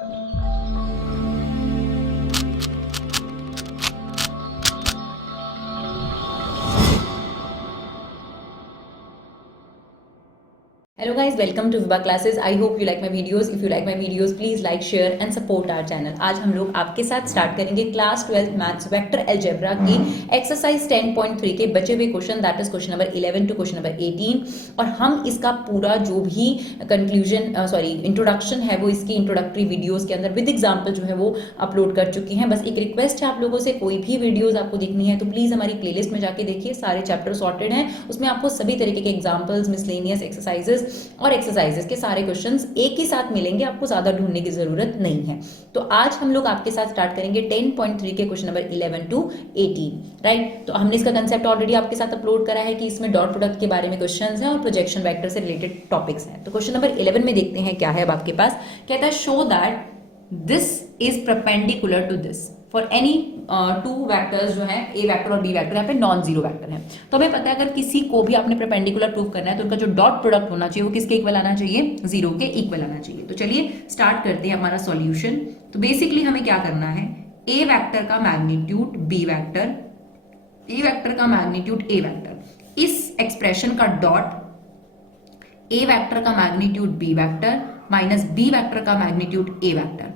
Hello guys, welcome to Viva Classes. I hope you like my videos. If you like my videos, please like, share and support our channel. आज हम लोग आपके साथ start करेंगे class 12 maths vector algebra के exercise 10.3 के बचे हुए question, that is question number 11 to question number 18। और हम इसका पूरा जो भी कंक्लूजन इंट्रोडक्शन है वो इसकी इंट्रोडक्टरी वीडियोस के अंदर विद एग्जाम्पल जो है वो अपलोड कर चुकी हैं। बस एक रिक्वेस्ट है आप लोगों से, कोई भी वीडियोज आपको देखनी है तो प्लीज हमारी प्लेलिस्ट में जाके देखिए, सारे चैप्टर सॉर्टेड हैं, उसमें आपको सभी तरीके के एग्जाम्पल्स, मिसलेनियस एक्सरसाइजेस और एक्सरसाइजेस के सारे क्वेश्चंस एक ही साथ मिलेंगे, आपको ज्यादा ढूंढने की जरूरत नहीं है। तो आज हम लोग आपके साथ स्टार्ट करेंगे 10.3 के क्वेश्चन नंबर 11 टू 18, राइट। तो हमने इसका कंसेप्ट ऑलरेडी आपके साथ अपलोड करा है कि इसमें डॉट प्रोडक्ट के बारे में क्वेश्चंस हैं और प्रोजेक्शन वेक्टर से रिलेटेड टॉपिक्स हैं। तो क्वेश्चन नंबर 11 में देखते हैं क्या है अब आपके पास। कहता है show that this is perpendicular to this for any two vectors जो है ए वैक्टर और बी वैक्टर, यहाँ पे नॉन जीरो वैक्टर है। तो हमें पता है अगर किसी को भी आपने परपेंडिकुलर प्रूव करना है तो उनका जो डॉट प्रोडक्ट होना चाहिए वो किसके इक्वल आना चाहिए, जीरो के इक्वल आना चाहिए। तो चलिए स्टार्ट करते हैं हमारा सॉल्यूशन। तो बेसिकली हमें क्या करना है, ए वैक्टर का magnitude B vector, A vector का मैग्नीट्यूड ए वैक्टर, इस एक्सप्रेशन का डॉट ए वैक्टर का magnitude B vector minus B vector का मैग्नीट्यूड ए वैक्टर,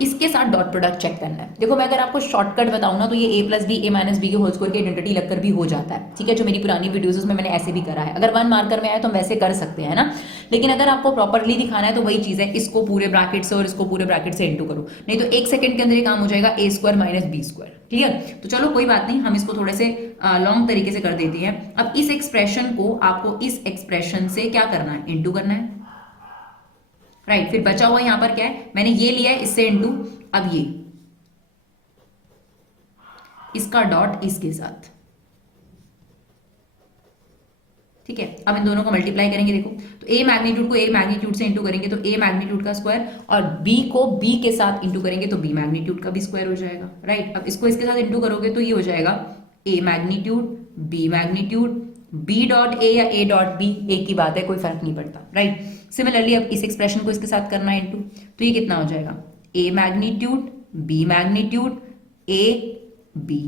इसके साथ डॉट प्रोडक्ट चेक करना है। देखो मैं अगर आपको शॉर्टकट बताऊं ना तो ये ए प्लस बी ए माइनस बी के होल स्क्वायर की आइडेंटिटी लगकर भी हो जाता है, ठीक है। जो मेरी पुरानी वीडियोस उसमें मैंने ऐसे भी करा है। अगर 1 मार्कर में आए तो हम वैसे कर सकते हैं ना, लेकिन अगर आपको प्रॉपरली दिखाना है तो वही चीज है, इसको पूरे ब्रैकेट से और इसको पूरे ब्रैकेट से इंटू करो, नहीं तो 1 सेकंड के अंदर ये काम हो जाएगा A square minus B square. Clear. तो चलो कोई बात नहीं, हम इसको थोड़े से लॉन्ग तरीके से कर देते हैं। अब इस एक्सप्रेशन को आपको इस एक्सप्रेशन से क्या करना है, इंटू करना है, राइट। फिर बचा हुआ यहां पर क्या है, मैंने ये लिया है इससे इंटू, अब ये इसका डॉट इसके साथ, ठीक है। अब इन दोनों को मल्टीप्लाई करेंगे, देखो तो ए मैग्नीट्यूड को ए मैग्नीट्यूड से इंटू करेंगे तो ए मैग्नीट्यूड का स्क्वायर, और बी को बी के साथ इंटू करेंगे तो बी मैग्नीट्यूड का भी स्क्वायर हो जाएगा, राइट। अब इसको इसके साथ इंटू करोगे तो ये हो जाएगा A magnitude B magnitude, B dot A या ए डॉट बी एक ही बात है, कोई फर्क नहीं पड़ता, राइट। सिमिलरली अब इस एक्सप्रेशन को इसके साथ करना है इंटू, तो ये कितना हो जाएगा, A magnitude B magnitude A B.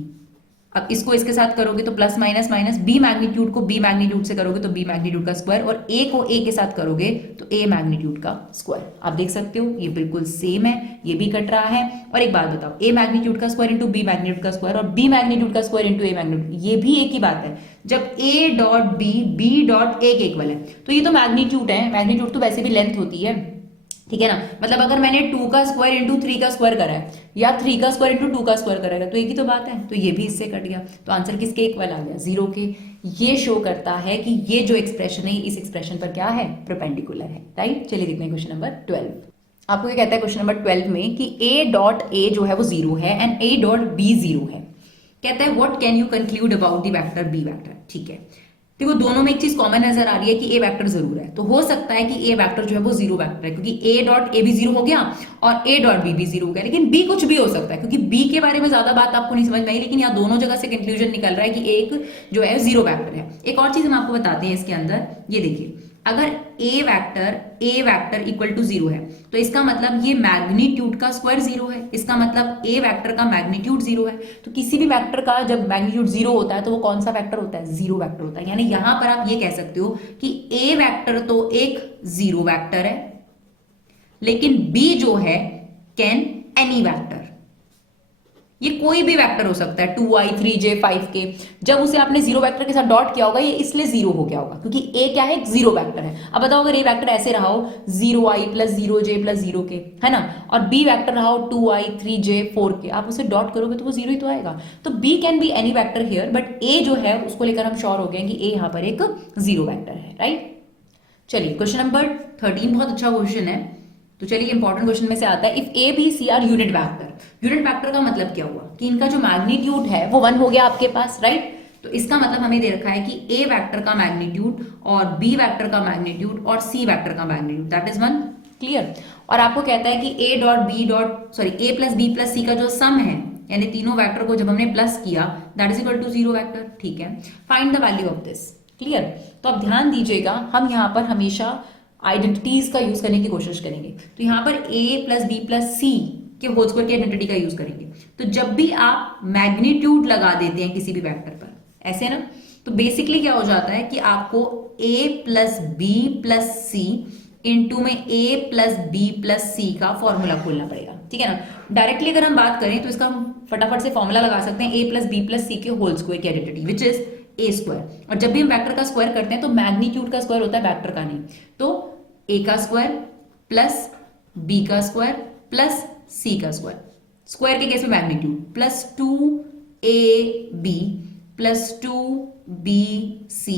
अब इसको इसके साथ करोगे तो plus minus minus, B magnitude को बी मैग्नीट्यूड से करोगे तो बी मैग्नीट्यूड का स्क्वायर, और ए को ए के साथ करोगे तो ए मैग्नीट्यूड का स्क्वायर। आप देख सकते हो ये बिल्कुल सेम है, ये भी कट रहा है। और एक बात बताओ, ए मैग्नीट्यूड का स्क्वायर इंटू बी मैग्नीट्यूड का स्क्वायर और बी मैग्नीट्यूड का स्क्वायर इंटू ए मैग्नीट्यूड, ये भी एक ही बात है। जब A dot B dot A के इक्वल है तो ये तो मैग्नीट्यूड है, मैग्नीट्यूड तो वैसे भी लेंथ होती है, ठीक है ना। मतलब अगर मैंने 2 का स्क्वायर इंटू 3 का स्क्वायर करा है या 3 का स्क्वायर इंटू 2 का स्क्वायर करेगा तो एक ही तो बात है, तो ये भी इससे कट गया, तो आंसर किसके इक्वल आ गया, जीरो के। ये शो करता है कि ये जो एक्सप्रेशन है इस एक्सप्रेशन पर क्या है, परपेंडिकुलर है, राइट। चलिए देखते हैं क्वेश्चन नंबर 12। आपको ये कहता है क्वेश्चन नंबर 12 में कि ए डॉट ए जो है वो जीरो है and A dot B zero है। कहता है what can you conclude about the vector B vector, ठीक है। देखो दोनों में एक चीज कॉमन नजर आ रही है कि ए वेक्टर जरूर है, तो हो सकता है कि ए वेक्टर जो है वो जीरो वेक्टर है, क्योंकि ए डॉट ए भी जीरो हो गया और ए डॉट बी भी जीरो हो गया। लेकिन बी कुछ भी हो सकता है, क्योंकि बी के बारे में ज्यादा बात आपको नहीं समझ में आई, लेकिन यहाँ दोनों जगह से कंक्लूजन निकल रहा है कि एक जो है जीरो वेक्टर है। एक और चीज हम आपको बताते हैं इसके अंदर, ये देखिए अगर ए वेक्टर इक्वल टू जीरो है तो इसका मतलब ये मैग्नीट्यूड का स्क्वायर जीरो है, इसका मतलब ए वेक्टर का मैग्नीट्यूड जीरो है। तो किसी भी वेक्टर का जब मैग्नीट्यूड जीरो होता है तो वो कौन सा वेक्टर होता है, जीरो वेक्टर होता है। यानी यहां पर आप ये कह सकते हो कि ए वेक्टर तो एक जीरो वेक्टर है, लेकिन बी जो है कैन एनी वेक्टर, ये कोई भी वेक्टर हो सकता है, 2i 3j 5k। जब उसे आपने जीरो वेक्टर के साथ डॉट किया होगा ये इसलिए जीरो हो गया होगा क्योंकि ए क्या है, जीरो वेक्टर है। अब बताओ अगर ए वेक्टर ऐसे रहा हो 0i plus 0j plus 0k, है ना, और बी वेक्टर रहा हो 2i 3j 4k, आप उसे डॉट करोगे तो वो जीरो ही तो आएगा। तो B can be any vector here, but A जो है उसको लेकर हम श्योर हो गए कि ए यहां पर एक जीरो वेक्टर है, राइट। चलिए क्वेश्चन नंबर 13 बहुत अच्छा क्वेश्चन है, तो चलिए इंपॉर्टेंट क्वेश्चन में से आता है, if A B C are unit vector. Unit vector का मतलब क्या हुआ कि इनका जो मैग्नीट्यूड है वो 1 हो गया आपके पास, राइट। तो इसका मतलब हमें दे रखा है कि ए वेक्टर का मैग्नीट्यूड और बी वेक्टर का मैग्नीट्यूड और सी वेक्टर का मैग्नीट्यूड दैट इज 1, क्लियर। और आपको कहता है कि A dot B dot A plus B plus C का जो सम है, यानी तीनों वेक्टर को जब हमने प्लस किया that is equal to zero vector, ठीक है। Find the value of this, clear. तो अब ध्यान दीजिएगा हम यहाँ पर हमेशा आइडेंटिटीज का यूज करने की कोशिश करेंगे। तो यहाँ पर a प्लस बी प्लस सी के होल स्क्वायर की आइडेंटिटी का यूज करेंगे। तो जब भी आप मैग्नीट्यूड लगा देते हैं किसी भी वेक्टर पर, ऐसे ना, तो बेसिकली क्या हो जाता है कि आपको a plus B plus C into में a plus B plus C का फॉर्मूला खोलना पड़ेगा, ठीक है ना। डायरेक्टली अगर हम बात करें तो इसका हम फटाफट से फॉर्मूला लगा सकते हैं a प्लस बी प्लस सी के होल स्क्वायर की identity which is a square. और जब भी हम वेक्टर का स्क्वायर करते हैं तो मैग्नीट्यूड का स्क्वायर होता है वेक्टर का नहीं, तो a का स्क्वायर प्लस b का स्क्वायर प्लस c का स्क्वायर, स्क्वायर के केस में magnitude plus 2ab plus 2bc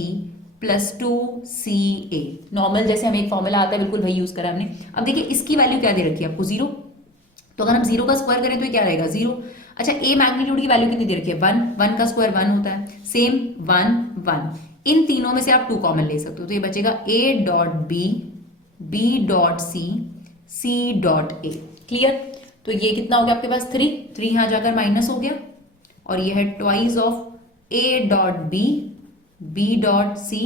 plus 2ca। Normal जैसे हमें एक फॉर्मूला आता है बिल्कुल वही यूज करा हमने। अब देखिए इसकी वैल्यू क्या दे रखी है आपको, 0। तो अगर हम 0 का स्क्वायर करें तो ये क्या रहेगा, 0। अच्छा a मैग्नीट्यूड की वैल्यू कितनी दे रखी है, 1। 1 का स्क्वायर 1 होता है, सेम 1 1। इन तीनों में से आप 2 कॉमन ले सकते हो, तो ये बचेगा a dot b b dot c c dot a। Clear. तो ये कितना हो गया आपके पास, 3 3 यहां जाकर माइनस हो गया, और ये है twice of a dot b dot c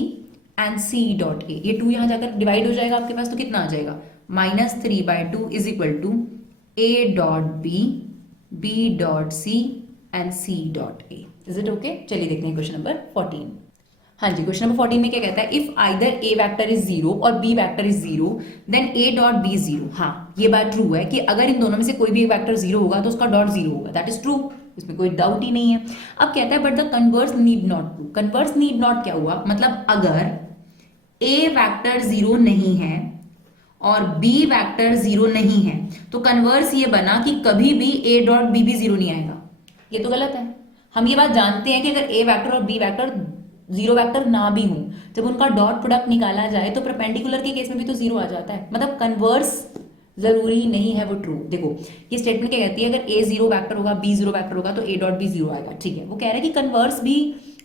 and c dot a। ये 2 यहां जाकर डिवाइड हो जाएगा आपके पास, तो कितना आ जाएगा, -3/2 is equal to a dot b dot c and c dot a। Is it okay. चलिए देखते हैं क्वेश्चन नंबर 14। हाँ जी, क्वेश्चन नंबर 14 में क्या कहता है, if either a vector is 0 और b vector is 0 then a dot b is 0। हाँ, ये बात ट्रू है कि अगर इन दोनों में से कोई भी एक वेक्टर 0 होगा तो उसका डॉट 0 होगा, दैट इज ट्रू, इसमें कोई डाउट ही नहीं है। अब कहता है but the converse need not true. Converse need not क्या हुआ, मतलब अगर a वेक्टर 0 नहीं है और b वेक्टर 0 नहीं है तो कन्वर्स ये बना कि कभी भी a डॉट b भी 0 नहीं आएगा। ये तो गलत है। हम ये बात जानते हैं कि अगर a वेक्टर और b वेक्टर 0 वेक्टर ना भी हो, जब उनका डॉट प्रोडक्ट निकाला जाए तो परपेंडिकुलर के केस में भी तो 0 आ जाता है, मतलब कन्वर्स जरूरी नहीं है वो ट्रू। देखो ये स्टेटमेंट क्या कहती है, अगर a 0 वेक्टर होगा b 0 वेक्टर होगा तो a डॉट b 0 आएगा, ठीक है। वो कह रहा है कि कन्वर्स भी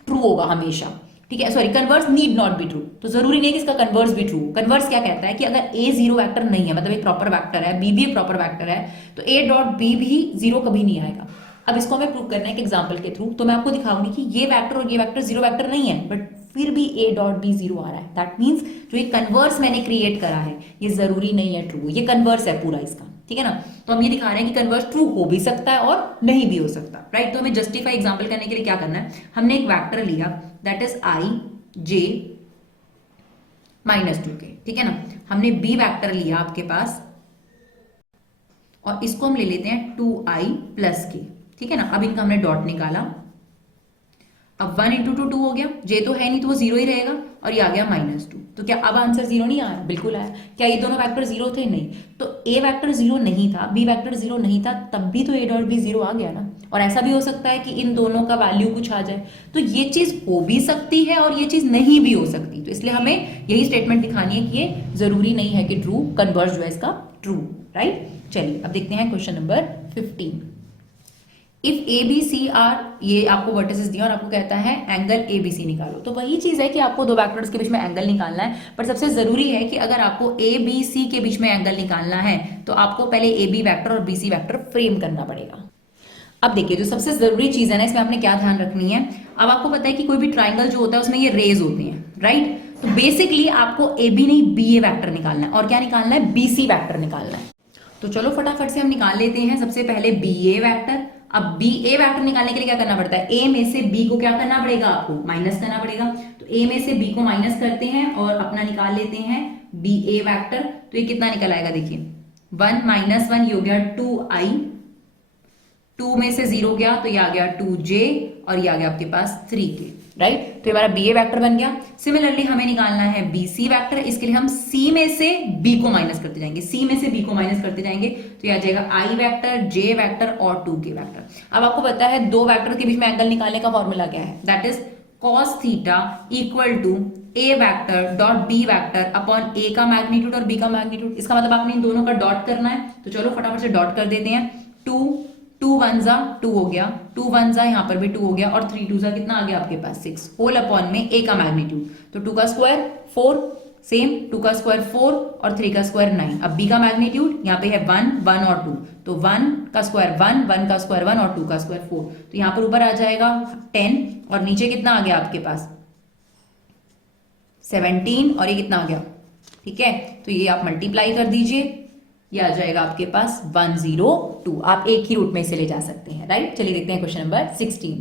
ट्रू होगा हमेशा, ठीक है, sorry converse need not be true. तो जरूरी नहीं है कि इसका कन्वर्स भी ट्रू। कन्वर्स क्या कहता है कि अगर a 0 वेक्टर नहीं है, मतलब एक प्रॉपर वेक्टर है, b भी एक प्रॉपर वेक्टर है, तो a डॉट b भी 0 कभी नहीं आएगा। अब इसको हमें प्रूव करना है एक एग्जांपल के थ्रू। तो मैं आपको दिखाऊंगी कि ये वेक्टर और ये वेक्टर 0 वेक्टर नहीं है, बट फिर भी a डॉट b 0 आ रहा है। दैट मीन्स जो ये कन्वर्स मैंने क्रिएट करा है ये जरूरी नहीं है ट्रू, ये कन्वर्स है पूरा इसका, ठीक है ना। तो हम ये दिखा रहे हैं कि कन्वर्स ट्रू हो भी सकता है और नहीं भी हो सकता, राइट। तो हमें जस्टिफाई एग्जाम्पल करने के लिए क्या करना है, हमने एक वेक्टर लिया that is i j -2k, ठीक है ना। हमने b वेक्टर लिया आपके पास और इसको हम ले लेते हैं 2i प्लस k, ठीक है ना। अब इनका हमने डॉट निकाला, अब 1 इंटू 2 2 हो गया, j तो है नहीं तो वो 0 ही रहेगा, और ये आ गया -2। तो क्या अब आंसर 0 नहीं आया, बिल्कुल आया। क्या ये दोनों वेक्टर 0 थे, नहीं। तो a वेक्टर 0 नहीं था, b वेक्टर 0 नहीं था, तब भी तो a डॉट b 0 आ गया ना। और ऐसा भी हो सकता है कि इन दोनों का वैल्यू कुछ आ जाए, तो ये चीज हो भी सकती है और ये चीज नहीं भी हो सकती। तो इसलिए हमें यही स्टेटमेंट दिखानी है कि ये जरूरी नहीं है कि ट्रू, कन्वर्स जो है इसका ट्रू, राइट। चलिए अब देखते हैं question number 15। If A B C are, ये आपको वर्टिसेस दिया और आपको कहता है एंगल ए बी सी निकालो। तो वही चीज है कि आपको दो वेक्टर्स के बीच में एंगल निकालना है, पर सबसे जरूरी है कि अगर आपको ए बी सी के बीच में एंगल निकालना है तो आपको पहले ए बी वेक्टर और बी सी वेक्टर फ्रेम करना पड़ेगा। अब देखिए जो सबसे जरूरी चीज है ना, इसमें आपने क्या ध्यान रखनी है। अब आपको पता है कि कोई भी ट्राइंगल जो होता है उसमें ये रेज होते हैं, राइट। तो बेसिकली आपको ए बी नहीं बी ए वेक्टर निकालना है, और क्या निकालना है, बी सी वेक्टर निकालना है। तो चलो फटाफट से हम निकाल लेते हैं। सबसे पहले बी ए वेक्टर। अब बी ए वेक्टर निकालने के लिए क्या करना पड़ता है, ए में से बी को क्या करना पड़ेगा, आपको माइनस करना पड़ेगा। तो ए में से बी को माइनस करते हैं और अपना निकाल लेते हैं बी ए वेक्टर। तो ये कितना निकल आएगा, देखिए 1 - 1 ये हो गया 2i, 2 में से 0 गया तो ये आ गया 2j, और ये आ गया आपके पास 3k, राइट। तो हमारा बी ए वेक्टर बन गया। सिमिलरली हमें निकालना है बी सी वेक्टर। इसके लिए हम सी में से बी को माइनस करते जाएंगे, सी में से बी को माइनस करते जाएंगे, तो ये आ जाएगा आई वेक्टर, जे वेक्टर और 2k वेक्टर। अब आपको पता है दो वेक्टर के बीच में एंगल निकालने का फॉर्मूला क्या है, that is cos theta equal to A vector dot B vector upon A का मैग्नीट्यूड और बी का मैग्नीट्यूड। इसका मतलब आपने इन दोनों का डॉट करना है। तो चलो फटाफट से डॉट कर देते हैं। 2 1 जा 2 हो गया, 2 1 जा यहाँ पर भी 2 हो गया, और 3 2 जा कितना आ गया आपके पास 6, होल अपॉन में a का मैग्नीट्यूड। तो 2 का स्क्वायर 4, सेम 2 का स्क्वायर 4 और 3 का स्क्वायर 9। अब b का मैग्नीट्यूड यहाँ पे है 1 1 और 2, तो 1 का स्क्वायर 1, 1 का स्क्वायर 1 और 2 का स्क्वायर 4। तो यहाँ पर ऊपर आ जाएगा 10 और नीचे कितना आ गया आपके पास 17, और ये कितना आ गया ठीक है, तो ये आप मल्टीप्लाई कर दीजिए, ये आ जाएगा आपके पास 102। आप एक ही रूट में इसे ले जा सकते हैं, राइट। चलिए देखते हैं क्वेश्चन नंबर 16।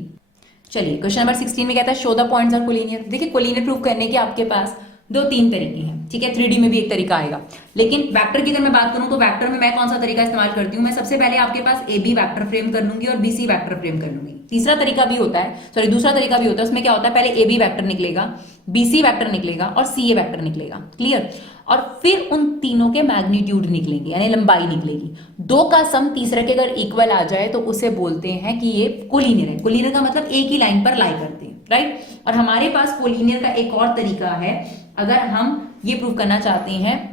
चलिए क्वेश्चन नंबर 16 में कहता है show the points are collinear. देखिए कोलिनियर प्रूव करने के आपके पास दो तीन तरीके हैं, ठीक है, 3D में भी एक तरीका आएगा, लेकिन वेक्टर की अगर मैं बात करूं तो वेक्टर में मैं कौन सा तरीका इस्तेमाल करती हूं, मैं सबसे पहले आपके पास ए बी वेक्टर फ्रेम कर लूंगी और BC वेक्टर फ्रेम कर लूंगी। तीसरा तरीका भी होता है, सॉरी दूसरा तरीका भी होता है, उसमें क्या होता है, पहले ए बी वेक्टर निकलेगा, BC वेक्टर निकलेगा और CA वेक्टर निकलेगा, क्लियर, और फिर उन तीनों के मैग्नीट्यूड निकलेंगे, यानी लंबाई निकलेगी। दो का सम तीसरे के अगर इक्वल आ जाए तो उसे बोलते हैं कि ये कोलिनियर है। कोलिनियर का मतलब एक ही लाइन पर लाई करते हैं, राइट। और हमारे पास कोलिनियर का एक और तरीका है, अगर हम ये प्रूव करना चाहते हैं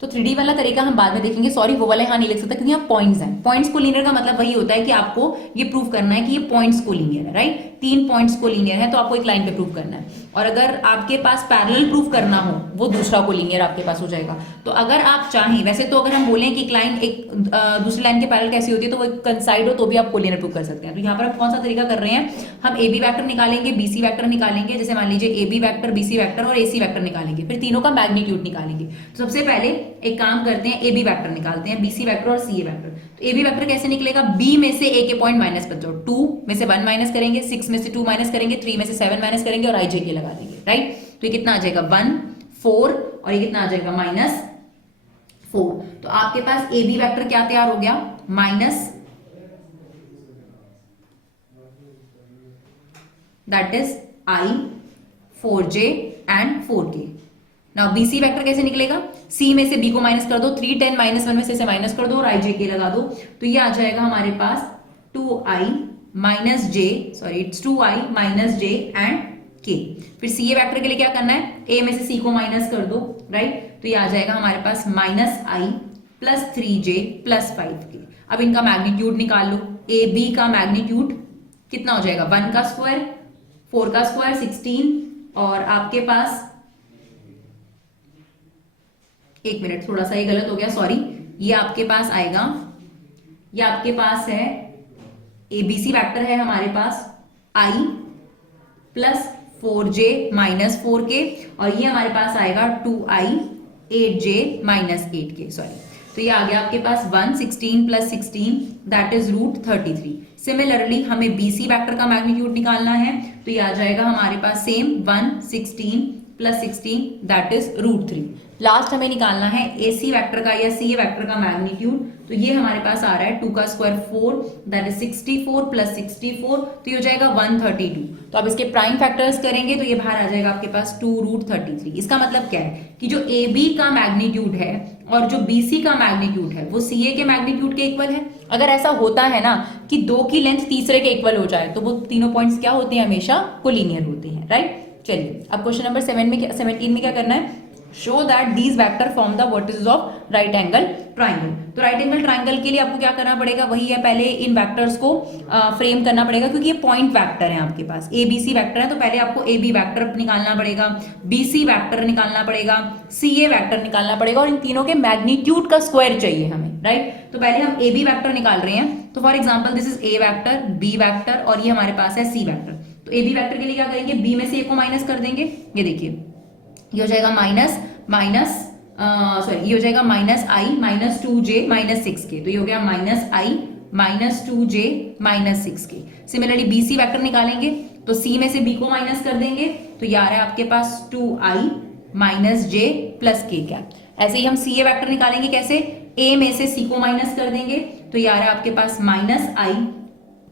तो 3D वाला तरीका हम बाद में देखेंगे, सॉरी वो वाला यहाँ नहीं लिख सकता क्योंकि यहाँ पॉइंट्स हैं। पॉइंट्स कोलिनियर का मतलब वही होता है कि आपको ये प्रूव करना है कि ये पॉइंट्स कोलिनियर है, राइट। 3 पॉइंट्स कोलिनियर है तो आपको एक लाइन पे प्रूव करना है, और अगर आपके पास पैरेलल प्रूव करना हो वो दूसरा कोलिनियर आपके पास हो जाएगा। तो अगर आप चाहें, वैसे तो अगर हम बोलें कि एक लाइन एक दूसरी लाइन के पैरेलल कैसी होती है तो वो एक कंसाइड हो तो भी आप कोलिनियर प्रूव कर सकते हैं। तो यहाँ पर हम कौन सा तरीका कर रहे हैं, हम AB वेक्टर निकालेंगे, BC वेक्टर निकालेंगे, जैसे मान लीजिए AB वेक्टर, BC वेक्टर और AC वेक्टर निकालेंगे, फिर तीनों का मैग्नीट्यूड निकालेंगे। तो सबसे पहले एक काम करते हैं, AB वेक्टर निकालते हैं, BC वेक्टर और CA वेक्टर। तो AB वेक्टर कैसे निकलेगा, B में से A के पॉइंट माइनस कर दो, 2 में से 1 माइनस करेंगे, 6 में से 2 माइनस करेंगे, 3 में से 7 माइनस करेंगे और IJK लगा देंगे, राइट। तो ये कितना आ जाएगा 1 4 और ये कितना आ जाएगा -4। तो आपके पास AB वेक्टर क्या तैयार हो गया, minus, that is I 4J and 4K। Now BC vector कैसे निकलेगा, C में से B को माइनस कर दो, 3 10 -1 में से इसे माइनस कर दो और IJK लगा दो, तो ये आ जाएगा हमारे पास 2I minus J, sorry it's 2I minus J and K। फिर CA वेक्टर के लिए क्या करना है, A में से C को माइनस कर दो, राइट। तो ये आ जाएगा हमारे पास -I plus 3J plus 5K। अब इनका मैग्नीट्यूड निकाल लो, AB का मैग्नीट्यूड कितना हो जाएगा, 1 का स्क्वायर, 4 का स्क्वायर 16, और आपके पास, एक मिनट थोड़ा सा ये गलत हो गया, सॉरी, ये आपके पास आएगा, ये आपके पास है ABC वेक्टर है हमारे पास I plus 4J minus 4K, और ये हमारे पास आएगा 2I 8J minus 8K, sorry. तो ये आ गया आपके पास 1 16 प्लस 16 दैट इज √33। सिमिलरली हमें BC वेक्टर का मैग्नीट्यूड निकालना है, तो ये आ जाएगा हमारे पास same 1 16 plus 16 that is √3। Last हमें निकालना है AC वेक्टर का या CA वेक्टर का मैग्नीट्यूड, तो ये हमारे पास आ रहा है 2 का स्क्वायर 4 दैट इज 64 प्लस 64, तो ये हो जाएगा 132। तो अब इसके प्राइम फैक्टर्स करेंगे तो ये बाहर आ जाएगा आपके पास 2√33। इसका मतलब क्या है कि जो AB का मैग्नीट्यूड है और जो BC का मैग्नीट्यूड है वो CA के मैग्नीट्यूड के इक्वल है। अगर ऐसा होता है ना कि दो की लेंथ तीसरे के इक्वल हो जाए तो वो तीनों पॉइंट्स क्या होते हैं, हमेशा कोलिनियर होते हैं, राइट। चलिए अब क्वेश्चन नंबर 17 में क्या करना है, show that these vector form the vertices of right angle triangle. तो राइट एंगल ट्राइंगल के लिए आपको क्या करना पड़ेगा, वही है, पहले इन वेक्टर्स को फ्रेम करना पड़ेगा, क्योंकि ये पॉइंट वेक्टर है आपके पास, ABC वेक्टर है, तो पहले आपको AB वेक्टर निकालना पड़ेगा, BC वेक्टर निकालना पड़ेगा, CA वेक्टर निकालना पड़ेगा, और इन तीनों के मैग्नीट्यूड का स्क्वायर चाहिए हमें, राइट। तो पहले हम AB वेक्टर निकाल रहे हैं, तो for example this is A vector, B vector और ये हमारे पास है C वेक्टर। तो AB वेक्टर के लिए क्या करेंगे, B में से A को माइनस कर देंगे, ये देखिए ये हो जाएगा ये हो जाएगा -I minus 2J minus 6K, तो ये हो गया -I minus 2J minus 6K। Similarly BC vector निकालेंगे तो C में से B को माइनस कर देंगे, तो ये आ रहा है आपके पास 2I minus J plus K cap. ऐसे ही हम CA वेक्टर निकालेंगे, कैसे, A में से C को माइनस कर देंगे, तो ये आ रहा है आपके पास -I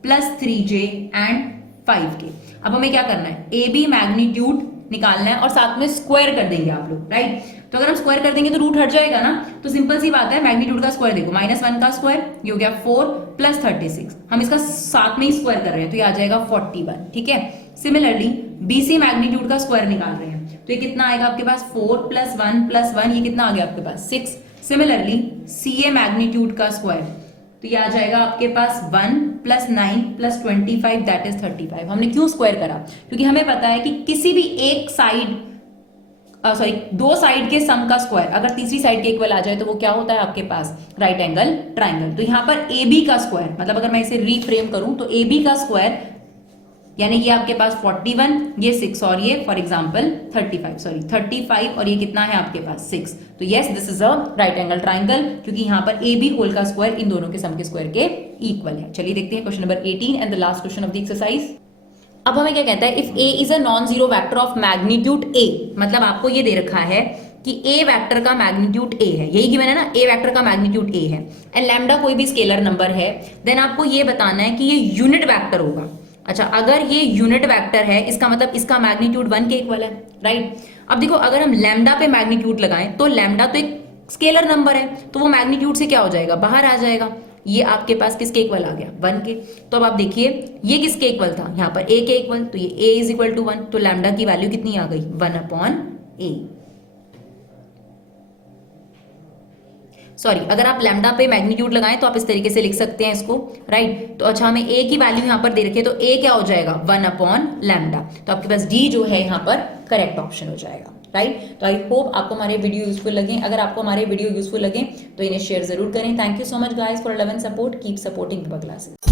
plus 3J and 5K। अब हमें क्या करना है, AB मैग्नीट्यूड निकालना है और साथ में स्क्वायर कर देंगे आप लोग, राइट। तो अगर हम स्क्वायर कर देंगे तो रूट हट जाएगा ना, तो सिंपल सी बात है, मैग्नीट्यूड का स्क्वायर देखो, -1 का स्क्वायर ये हो गया 4 प्लस 36, हम इसका साथ में ही स्क्वायर कर रहे हैं तो ये आ जाएगा 41, ठीक है। सिमिलरली BC मैग्नीट्यूड का स्क्वायर निकाल रहे हैं, तो ये कितना आएगा आपके पास 4 प्लस 1 ये कितना आ गया आपके पास 6। सिमिलरली CA मैग्नीट्यूड का स्क्वायर, तो ये आ जाएगा आपके पास 1 प्लस 9 प्लस 25 दैट इज 35। हमने क्यों स्क्वायर करा, क्योंकि हमें पता है कि किसी भी एक साइड दो साइड के सम का स्क्वायर अगर तीसरी साइड के इक्वल आ जाए तो वो क्या होता है आपके पास, राइट एंगल ट्राइंगल। तो यहाँ पर AB का स्क्वायर, मतलब अगर मैं इसे रीफ्रेम करूं तो AB का स्क्वायर यानी ये आपके पास 41, ये 6 और ये फॉर एग्जांपल 35 और ये कितना है आपके पास 6। तो yes this is a right angle triangle, क्योंकि यहाँ पर ए बी होल का स्क्वायर इन दोनों के सम के स्क्वायर के इक्वल है। चलिए देखते हैं question number 18 and the last question of the exercise. अब हमें क्या कहता है, if A is a non zero vector of magnitude ए, मतलब आपको ये दे रखा है कि ए वेक्टर का मैग्नीट्यूड ए है, यही गिवन है ना, ए वेक्टर का मैग्नीट्यूड ए है एंड लैम्डा कोई भी स्केलर नंबर है, देन आपको ये बताना है कि ये यूनिट वेक्टर होगा। अच्छा, अगर ये यूनिट वेक्टर है इसका मतलब इसका मैग्नीट्यूड 1 के इक्वल है, राइट। अब देखो अगर हम लैम्डा पे मैग्नीट्यूड लगाएं तो लैम्डा तो एक स्केलर नंबर है, तो वो मैग्नीट्यूड से क्या हो जाएगा, बाहर आ जाएगा। ये आपके पास किसके इक्वल आ गया, 1 के। तो अब आप देखिए ये किसके इक्वल था, यहाँ पर a के इक्वल, तो ये a इज इक्वल टू 1, तो लैम्डा की वैल्यू कितनी आ गई, 1/a। सॉरी, अगर आप लैम्डा पे मैग्नीट्यूड लगाएं तो आप इस तरीके से लिख सकते हैं इसको, राइट। तो अच्छा हमें a की वैल्यू यहाँ पर दे रखी है, तो a क्या हो जाएगा, 1/λ। तो आपके पास d जो है यहाँ पर करेक्ट ऑप्शन हो जाएगा, राइट। तो आई होप आपको हमारे वीडियो यूजफुल लगे। अगर आपको हमारे वीडियो यूजफुल लगे तो इन्हें शेयर जरूर करें। Thank you so much guys for love and support, keep supporting Vibha classes.